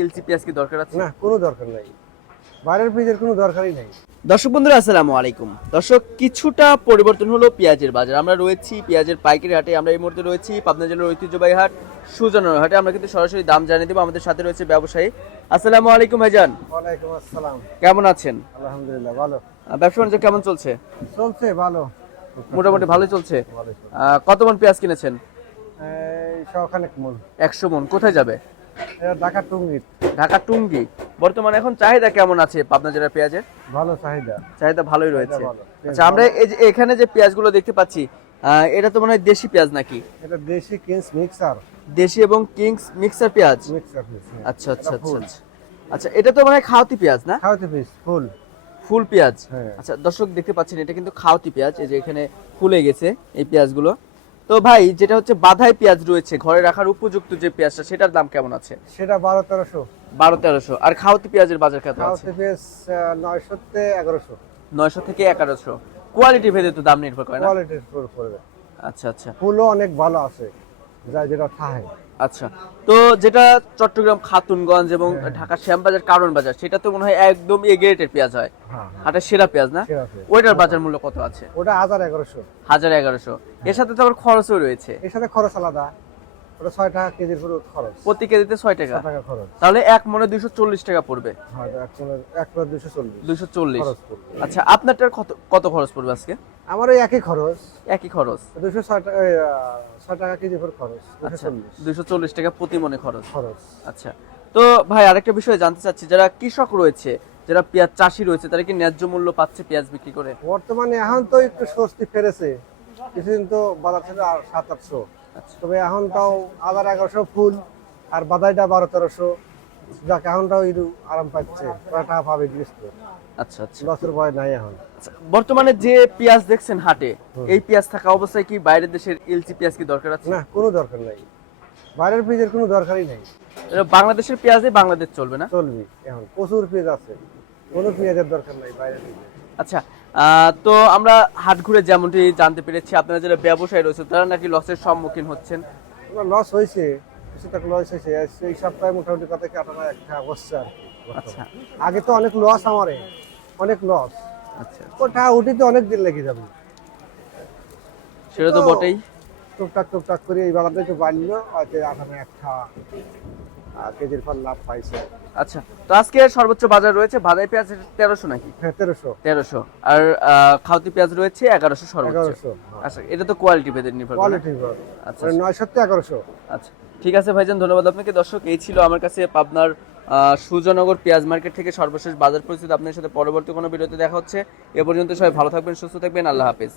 LC পেঁয়াজ কি দরকার আছে? না, কোনো দরকার নাই। বাইরের পেঁয়াজের কোনো দরকারই নাই। দর্শক বন্ধুরা আসসালামু আলাইকুম। দর্শক, কিছুটা পরিবর্তন হলো পেঁয়াজের বাজার। আমরা রয়েছি পেঁয়াজের পাইকারি হাটে। আমরা এই মুহূর্তে রয়েছি পাবনা জেলার ঐতিহ্যবাহী হাট সুজনের হাটে। আমরা কিন্তু সরাসরি দাম জানিয়ে দেবো। আমাদের সাথে রয়েছে ব্যবসায়ী। আসসালামু আলাইকুম ভাইজান। ওয়ালাইকুম আসসালাম। কেমন আছেন? আলহামদুলিল্লাহ ভালো। ব্যবসা বাণিজ্য কেমন চলছে? চলছে ভালো। মোটামুটি ভালোই চলছে। ভালোই চলছে। কত মন পেঁয়াজ কিনেছেন? এই সখানেক মন। 100 মন। কোথায় যাবে? এটা ঢাকা টুঙ্গির। ঢাকা টুঙ্গি। বর্তমানে এখন চাহিদা কেমন আছে পাবনা জেলার পেঁয়াজের? ভালো চাহিদা। চাহিদা ভালোই রয়েছে। ভালো। আচ্ছা, আমরা এই যে এখানে যে পেঁয়াজগুলো দেখতে পাচ্ছি, এটা তো মনে হয় দেশি পেঁয়াজ নাকি? এটা দেশি কিংস মিক্সার। দেশি এবং কিংস মিক্সার পেঁয়াজ। Mixer piece. আচ্ছা আচ্ছা আচ্ছা আচ্ছা। আচ্ছা, এটা তো মনে হয় খাওয়াতি পেঁয়াজ না? খাওয়াতে পিস ফুল। ফুল পেঁয়াজ। হ্যাঁ। আচ্ছা দর্শক দেখতে পাচ্ছেন, এটা কিন্তু খাওয়াতি পেঁয়াজ। এই যে এখানে ফুলে গেছে এই পেঁয়াজগুলো। তো ভাই, যেটা হচ্ছে বাধাই পেঁয়াজ রয়েছে, ঘরে রাখার উপযুক্ত যে পেঁয়াজটা, সেটার দাম কেমন আছে? সেটা 12-1300। 12-1300। আর খাওয়াতি পেঁয়াজের বাজার কত আছে? খাওয়াতে পিস 900-1100। 900 থেকে 1100। কোয়ালিটি ভেদে তো দাম নির্ভর করে না? কোয়ালিটির উপর পড়বে। আচ্ছা আচ্ছা ফুলও অনেক ভালো আছে, যা যেটা খায়। আচ্ছা। তো যেটা চট্টগ্রাম খাতুনগঞ্জ এবং ঢাকা শ্যামবাজার কারণ বাজার, সেটা তো মনে হয় একদম এ গ্রেডের পেঁয়াজ হয়, হ্যাঁ। হাটের সেরা পেঁয়াজ না? সেরা পেঁয়াজ। ওইটার বাজার মূল্য কত আছে? ওটা 1000-1100। 1100। এর সাথে তো আবার খরচও রয়েছে। এর সাথে খরচ আলাদা। ওটা 6 টাকা কেজির পুরো খরচ। প্রতি কেজিতে 6 টাকা। 6 টাকা খরচ। তাহলে এক মনে 240 টাকা পড়বে। হ্যাঁ, এক প্লেট 240। 240। খরচ পড়বে। আচ্ছা, আপনারটার কত কত খরচ পড়বে আজকে? আমার ওই একই খরচ। একই খরচ। 206 টাকা 6 টাকা কেজি পুরো খরচ। আচ্ছা, 240 240 টাকা প্রতি মনে খরচ। খরচ। আচ্ছা। তো ভাই, আরেকটা বিষয় জানতে চাচ্ছি, যারা কৃষক রয়েছে, যারা পেঁয়াজ চাষি রয়েছে, তারা কি ন্যায্য মূল্য পাচ্ছে পেঁয়াজ বিক্রি করে? বর্তমানে এখন তো একটু স্বস্তি ফেরেছে। কিছুদিন তো বাজার ছিল 700-800। তবে এখন তাও 1000-1100 ফুল আর বাদাইটা 12-1300। যাক, এখন তাও একটু আরাম পাচ্ছে। টাকা পাবে গৃহস্থ। আচ্ছা আচ্ছা লসের ভয় নাই এখন। আচ্ছা, বর্তমানে যে পেঁয়াজ দেখছেন হাটে, এই পেঁয়াজ থাকা অবস্থায় কি বাইরের দেশের এলসি পেঁয়াজ কি দরকার আছে? না, কোনো দরকার নাই। বাইরের পেঁয়াজের কোনো দরকারই নাই। এটা বাংলাদেশের পেঁয়াজে বাংলাদেশ চলবে না? চলবে। এখন প্রচুর পেঁয়াজ আছে, কোনো পেঁয়াজের দরকার নাই বাইরের পেঁয়াজ। আচ্ছা, তো আমরা হাট ঘুরে যেমনটি জানতে পেরেছি, আপনারা যারা ব্যবসায়ী রয়েছে তারা নাকি লসের সম্মুখীন হচ্ছেন। লস হয়েছে, কিছু টাকা লস হয়েছে। এই সপ্তাহে মোটামুটি কত কাটানো একটা অবস্থা আর কি। আচ্ছা আগে তো অনেক লস, আমারে অনেক লস। আচ্ছা, ওটা উঠিতে অনেক দিন লেগে যাবে। সেটা তো বটেই। টুকটাক করে এই বেলাতে একটু বাড়লো, হয়তো আটানা একটা কেজির ফল লাভ পাইছে। আচ্ছা, তো আজকে সর্বোচ্চ বাজার রয়েছে বাদাই পেঁয়াজ 1300 নাকি? হ্যাঁ, 1300। 1300। আর খাওতি পেঁয়াজ রয়েছে 1100 সর্বোচ্চ। 1100। আচ্ছা, এটা তো কোয়ালিটি ভেদে নির্ভর করে। কোয়ালিটি আচ্ছা 900-1100। আচ্ছা, ঠিক আছে ভাইজান, ধন্যবাদ আপনাকে। দর্শক, এই ছিল আমার কাছে পাবনার সুজনগর পেঁয়াজ মার্কেট থেকে সর্বশেষ বাজার পরিস্থিতি। আপনার সাথে পরবর্তী কোনো ভিডিওতে দেখা হচ্ছে। এ পর্যন্ত সবাই ভালো থাকবেন, সুস্থ থাকবেন। আল্লাহ হাফেজ।